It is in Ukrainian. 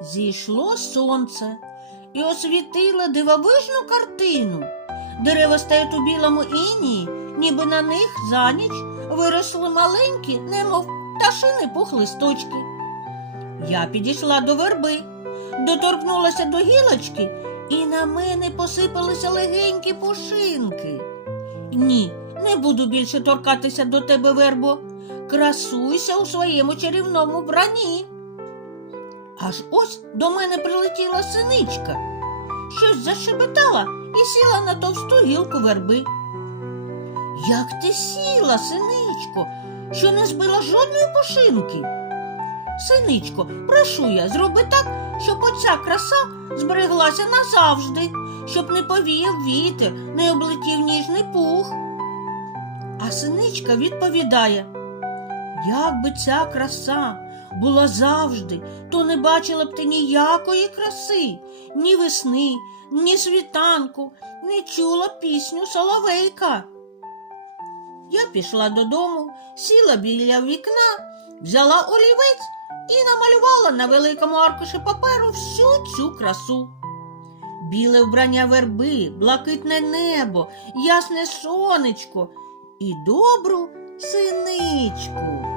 Зійшло сонце і освітило дивовижну картину. Дерева стоять у білому інії, ніби на них за ніч виросли маленькі, немов пташини пухлисточки. Я підійшла до верби, доторкнулася до гілочки, і на мене посипалися легенькі пушинки. Ні, не буду більше торкатися до тебе, вербо. Красуйся у своєму чарівному вбранні. Аж ось до мене прилетіла синичка, щось зашепетала і сіла на товсту гілку верби. Як ти сіла, синичко, що не збила жодної пушинки? Синичко, прошу я, зроби так, щоб оця краса збереглася назавжди, щоб не повіяв вітер, не облетів ніжний пух. А синичка відповідає: Як би ця краса була завжди, то не бачила б ти ніякої краси, ні весни, ні світанку, не чула пісню соловейка. Я пішла додому, сіла біля вікна, взяла олівець і намалювала на великому аркуші паперу всю цю красу. Біле вбрання верби, блакитне небо, ясне сонечко і добру синичку.